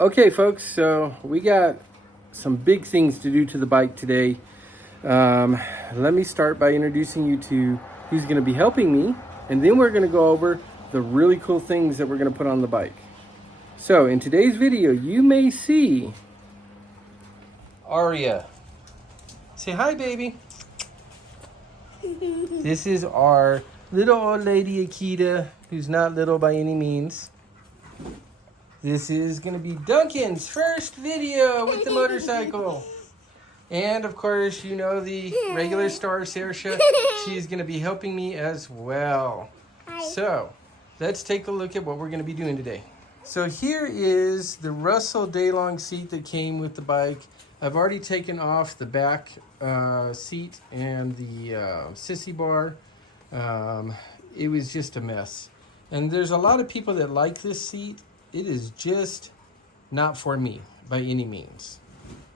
Okay, folks, so we got some big things to do to the bike today. Let me start by introducing you to who's going to be helping me, and then we're going to go over the really cool things that we're going to put on the bike. So in today's video, you may see Aria. Say hi, baby. This is our little old lady Akita, who's not little by any means. This is going to be Duncan's first video with the motorcycle. And of course, you know the regular star, Saoirse. She's going to be helping me as well. Hi. So, let's take a look at what we're going to be doing today. So here is the Russell Daylong seat that came with the bike. I've already taken off the back seat and the sissy bar. It was just a mess. And there's a lot of people that like this seat. It is just not for me by any means.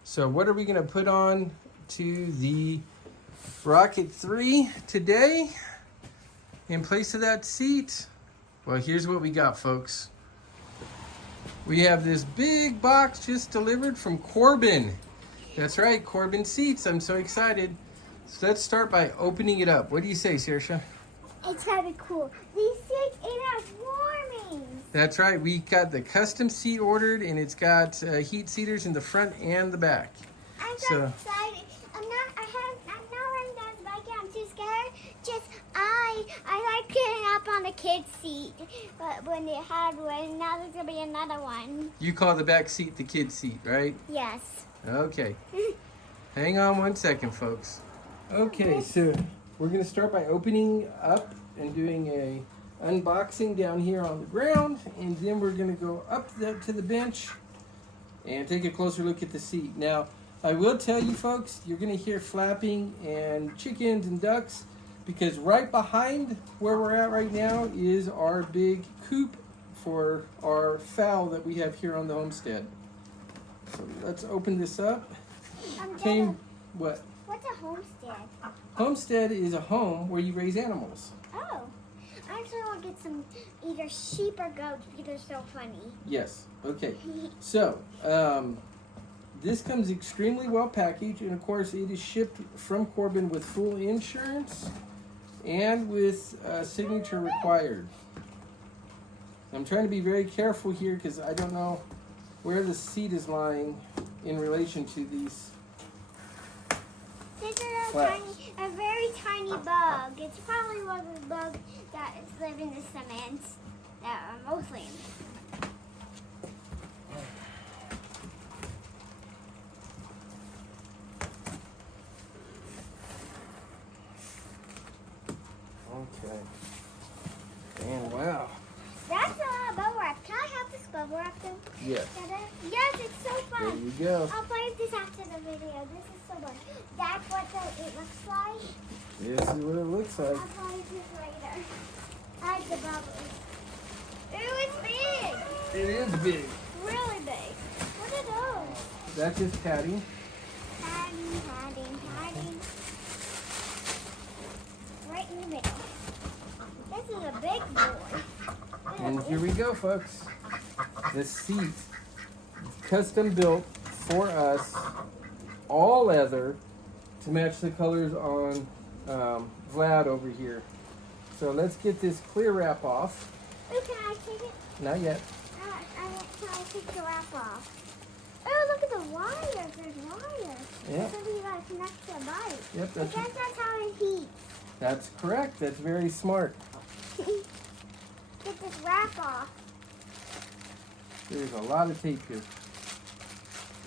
So what are we going to put on to the Rocket 3 today in place of that seat? Well, here's what we got, folks. We have this big box just delivered from Corbin. That's right, Corbin seats. I'm so excited. So let's start by opening it up. What do you say, Saoirse? It's gonna be cool. These seats, it has warming. That's right. We got the custom seat ordered, and it's got heat seaters in the front and the back. I'm so excited. I'm not running down the bike yet. I'm too scared. I like getting up on the kid's seat, but when they had one, now there's gonna be another one. You call the back seat the kid's seat, right? Yes. Okay. Hang on one second, folks. Okay, so we're going to start by opening up and doing a unboxing down here on the ground, and then we're going to go up to the bench and take a closer look at the seat. Now, I will tell you folks, you're going to hear flapping and chickens and ducks, because right behind where we're at right now is our big coop for our fowl that we have here on the homestead. So let's open this up. What? What's a homestead? Homestead is a home where you raise animals. Oh, I actually want to get some either sheep or goats because they're so funny. Yes. Okay. So this comes extremely well packaged, and of course it is shipped from Corbin with full insurance and with signature required. I'm trying to be very careful here because I don't know where the seat is lying in relation to these. This is a very tiny bug. It's probably one of the bugs that live in the cement that are mostly in the Okay. And wow. That's a bubble wrap. Can I have this bubble wrap then? Yes. Yes, it's so fun. There you go. I'll play with this after the video. This is so fun. That's what it looks like. This is what it looks like. I'll play with this later. I like the bubbles. Ooh, it's big. It is big. Really big. What are those? That's just padding. Padding. Right in the middle. This is a big boy. And here we go, folks. The seat is custom built for us, all leather, to match the colors on Vlad over here. So let's get this clear wrap off. Ooh, can I take it? Not yet. Can I take the wrap off? Oh, look at the wires. There's wires. Yeah. So you gotta connect to the bike. Yep. I guess that's how it heats. That's correct. That's very smart. Get this wrap off. There's a lot of tape here.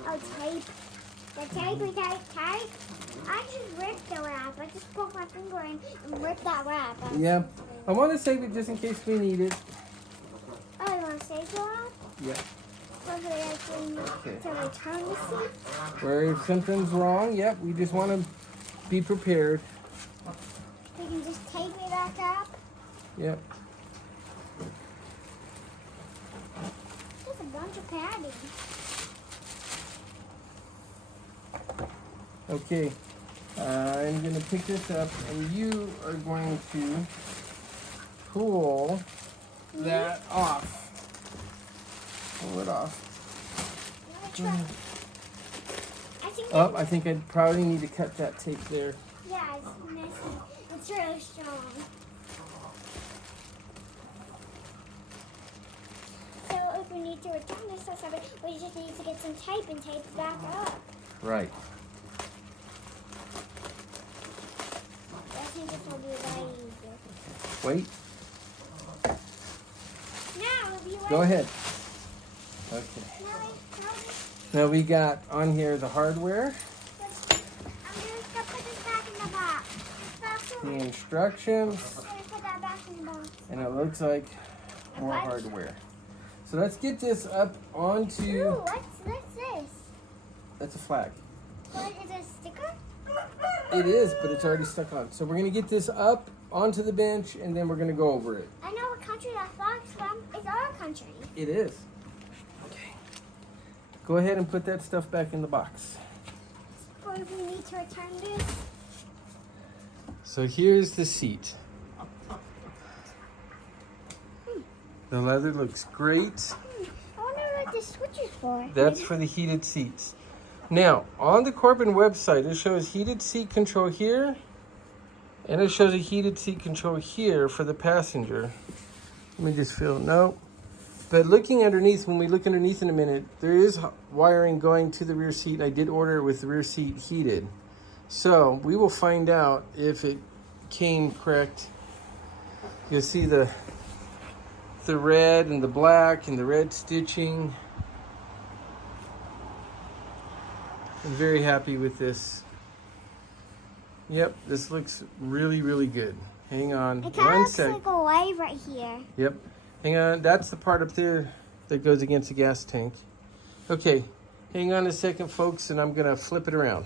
Oh, tape. The tape. I just ripped the wrap. I just poked my finger in and ripped that wrap. Yeah. I want to save it just in case we need it. Oh, you want to save the wrap? Yeah. Okay. To return the seat? Where if something's wrong, yep, we just want to be prepared. We can just tape it back up? Yep. There's a bunch of padding. Okay, I'm going to pick this up, and you are going to pull that off. Pull it off. try. I think. Oh, I think I probably need to cut that tape there. Yeah, it's messy. It's really strong. So if we need to return this or something, we just need to get some tape and tape it back up. Right. I think this will be way easier. Wait. Now, if you Go want- ahead. Okay. Now we got on here the hardware, I'm just gonna put this back in the box. the instructions, I'm gonna put that back in the box. and it looks like more What? hardware. So let's get this up onto. Ooh, what's this? That's a flag. What is it, a sticker? It is, but it's already stuck on. So we're gonna get this up onto the bench, and then we're gonna go over it. I know what country that flag's from. It's our country. It is. Okay. Go ahead and put that stuff back in the box. Or if we need to return this. So here's the seat. The leather looks great. I wonder what this switch is for. That's for the heated seats. Now, on the Corbin website, it shows heated seat control here, and it shows a heated seat control here for the passenger. Let me just feel, no. But looking underneath, when we look underneath in a minute, there is wiring going to the rear seat. I did order it with the rear seat heated. So we will find out if it came correct. You'll see the red and the black and the red stitching. I'm very happy with this. Yep, this looks really, really good. Hang on It kind of one looks sec. like a wave right here. Yep. Hang on. That's the part up there that goes against the gas tank. Okay. Hang on a second, folks, and I'm going to flip it around.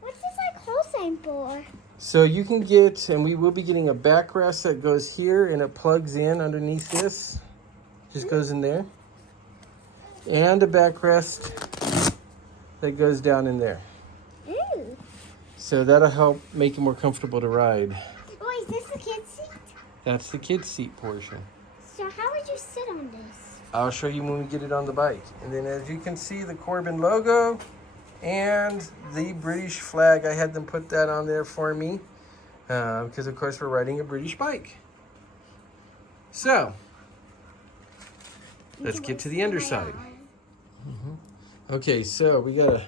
What's this like hole sign for? So you can get, and we will be getting a backrest that goes here, and it plugs in underneath this. Just goes in there. And a backrest that goes down in there. Ooh. So that'll help make it more comfortable to ride. Oh, is this the kid's seat? That's the kids' seat portion. So how would you sit on this? I'll show you when we get it on the bike. And then as you can see, the Corbin logo and the British flag. I had them put that on there for me because of course we're riding a British bike. So let's get to the underside. Okay, so we got a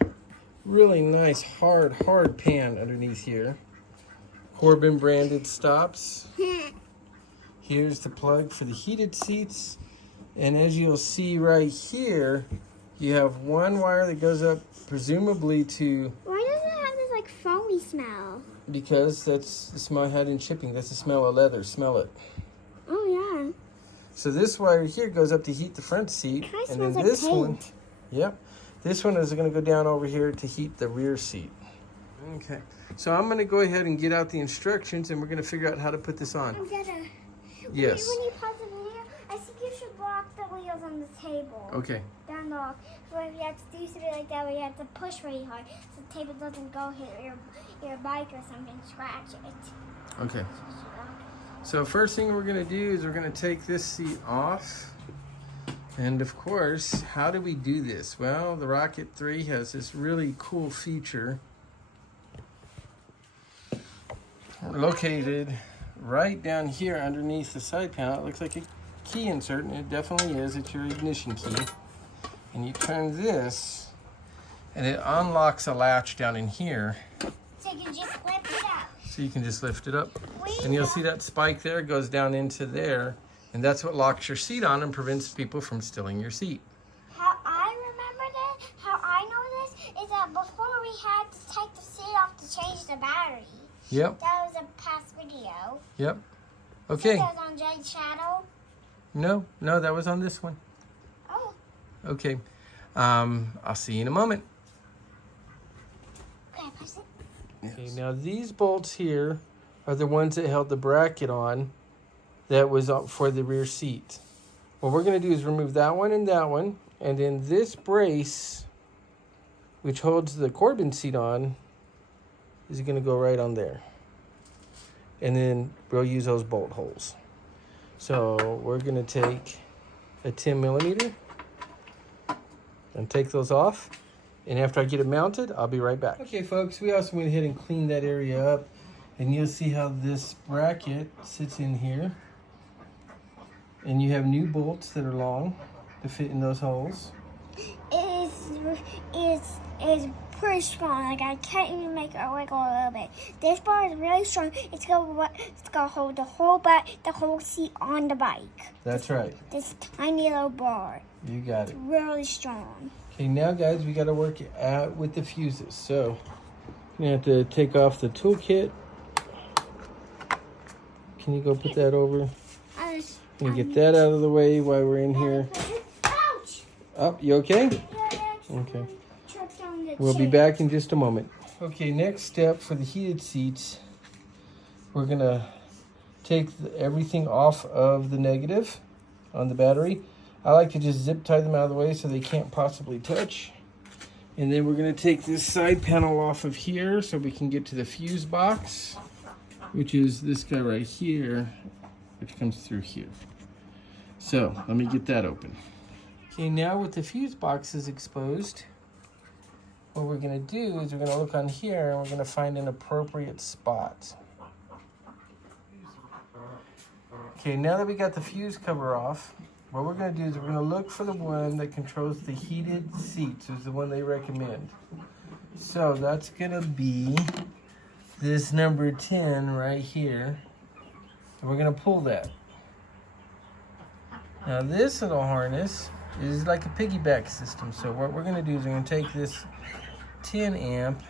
really nice hard pan underneath here. Corbin branded stops. Here's the plug for the heated seats. And as you'll see right here, you have one wire that goes up presumably to... Why does it have this like foamy smell? Because that's the smell I had in shipping. That's the smell of leather. Smell it. Oh yeah. So this wire here goes up to heat the front seat. It kinda And then smells like this paint. one... Yep. This one is going to go down over here to heat the rear seat. Okay. So I'm going to go ahead and get out the instructions and we're going to figure out how to put this on. I'm gonna. Yes. When you pause the video, I think you should block the wheels on the table. Okay. Down the lock. So if you have to do something like that, where you have to push really hard, so the table doesn't go hit your bike or something, scratch it. Okay. So first thing we're going to do is we're going to take this seat off. And of course, how do we do this? Well, the Rocket 3 has this really cool feature located right down here underneath the side panel. It looks like a key insert, and it definitely is. It's your ignition key. And you turn this, and it unlocks a latch down in here. So you can just lift it up. So you can just lift it up. And you'll see that spike there goes down into there. And that's what locks your seat on and prevents people from stealing your seat. How I remember this, how I know this, is that before we had to take the seat off to change the battery. Yep, That was a past video. yep. So Okay. that was on Jade's Shadow. No, that was on this one. Oh, Okay. I'll see you in a moment. can I press it? Okay, now these bolts here are the ones that held the bracket on that was up for the rear seat. What we're going to do is remove that one, and then this brace, which holds the Corbin seat on, is going to go right on there. And then we'll use those bolt holes. So we're going to take a 10 millimeter, and take those off. And after I get it mounted, I'll be right back. Okay, folks, we also went ahead and cleaned that area up. And you'll see how this bracket sits in here. And you have new bolts that are long to fit in those holes. It's pretty strong. Like I can't even make it wiggle a little bit. This bar is really strong. It's gonna hold the whole seat on the bike. That's right. This tiny little bar. You got it. It's really strong. Okay, now guys, we got to work out with the fuses. So you have to take off the toolkit. Can you go put that over? Can you get that out of the way while we're in here? Ouch! Oh, you okay? Okay. We'll be back in just a moment. Okay, next step for the heated seats, we're gonna take everything off of the negative on the battery. I like to just zip tie them out of the way so they can't possibly touch. And then we're gonna take this side panel off of here so we can get to the fuse box, which is this guy right here, which comes through here. So let me get that open. Okay, now with the fuse boxes exposed, what we're gonna do is we're gonna look on here and we're gonna find an appropriate spot. Okay, now that we got the fuse cover off, what we're gonna do is we're gonna look for the one that controls the heated seats, is the one they recommend. So that's gonna be this number 10 right here. And we're gonna pull that. Now this little harness is like a piggyback system. So what we're gonna do is we're gonna take this 10 amp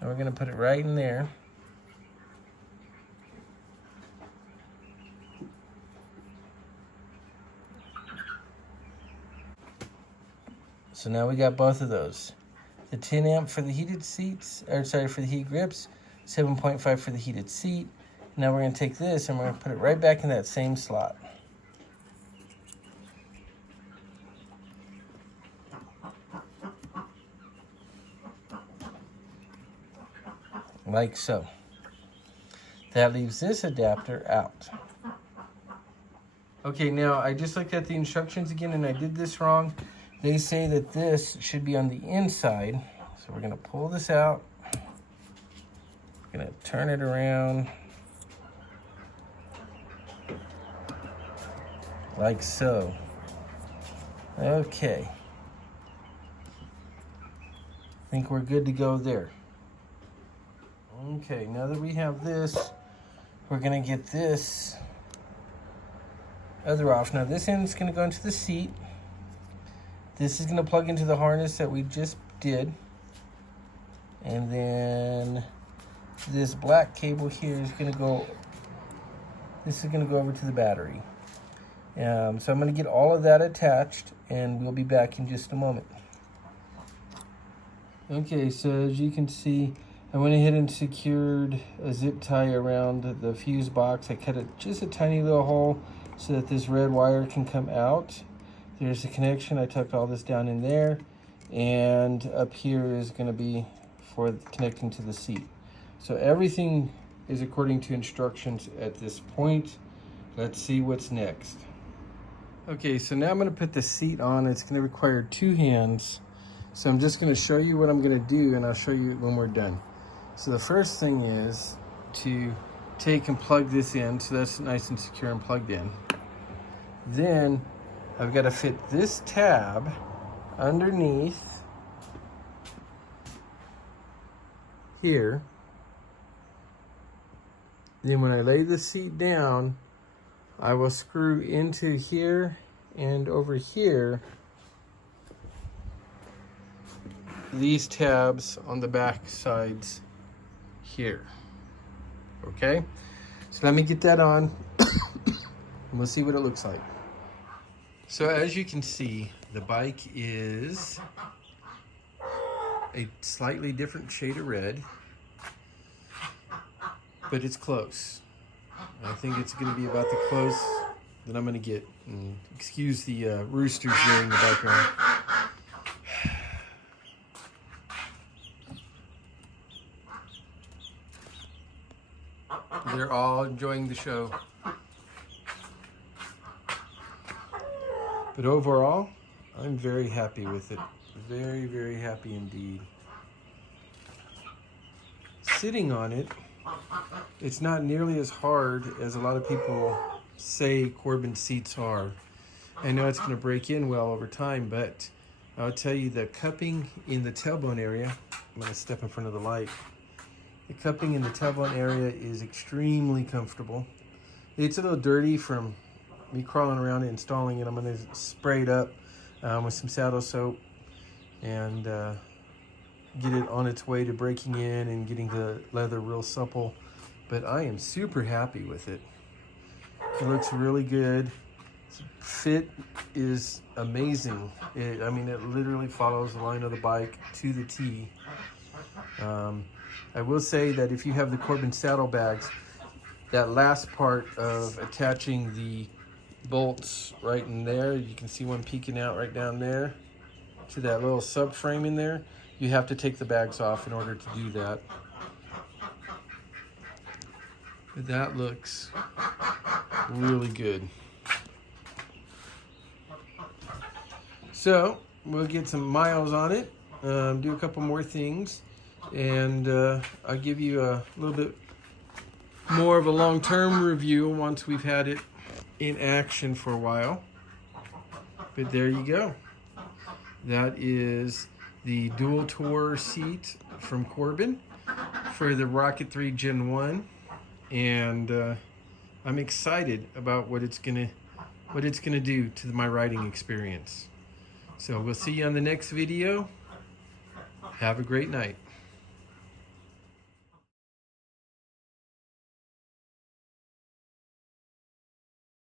and we're gonna put it right in there. So now we got both of those. The 10 amp for the heated seats, or sorry, for the heat grips, 7.5 for the heated seat. Now we're gonna take this and we're gonna put it right back in that same slot. Like so. That leaves this adapter out. Okay, now I just looked at the instructions again and I did this wrong. They say that this should be on the inside. So we're gonna pull this out. We're gonna turn it around. Like so. Okay. I think we're good to go there. Okay, now that we have this, we're gonna get this other off. Now this end's gonna go into the seat. This is gonna plug into the harness that we just did. And then this black cable here is gonna go, this is gonna go over to the battery. So I'm gonna get all of that attached and we'll be back in just a moment. Okay, so as you can see, I went ahead and secured a zip tie around the fuse box. I cut it just a tiny little hole so that this red wire can come out. There's a connection. I tucked all this down in there. And up here is going to be for connecting to the seat. So everything is according to instructions at this point. Let's see what's next. Okay, so now I'm going to put the seat on. It's going to require 2 hands. So I'm just going to show you what I'm going to do, and I'll show you when we're done. So the first thing is to take and plug this in, so that's nice and secure and plugged in. Then I've got to fit this tab underneath here. Then when I lay the seat down, I will screw into here and over here these tabs on the back sides here. Okay, so let me get that on and we'll see what it looks like. So as you can see, the bike is a slightly different shade of red, but it's close. I think it's going to be about the close that I'm going to get. And excuse the roosters there in the background. They're all enjoying the show. But overall, I'm very happy with it. Very, very happy indeed. Sitting on it, it's not nearly as hard as a lot of people say Corbin seats are. I know it's going to break in well over time, but I'll tell you the cupping in the tailbone area, I'm going to step in front of the light. The cupping in the tailbone area is extremely comfortable. It's a little dirty from me crawling around and installing it. I'm going to spray it up with some saddle soap and get it on its way to breaking in and getting the leather real supple. But I am super happy with it. It looks really good. Fit is amazing. I mean, it literally follows the line of the bike to the T. I will say that if you have the Corbin saddlebags, that last part of attaching the bolts right in there, you can see one peeking out right down there to that little subframe in there. You have to take the bags off in order to do that. But that looks really good. So we'll get some miles on it, do a couple more things, and I'll give you a little bit more of a long-term review once we've had it in action for a while. But there you go. That is the dual tour seat from Corbin for the Rocket 3 Gen 1, and I'm excited about what it's gonna do to my riding experience. So we'll see you on the next video. Have a great night.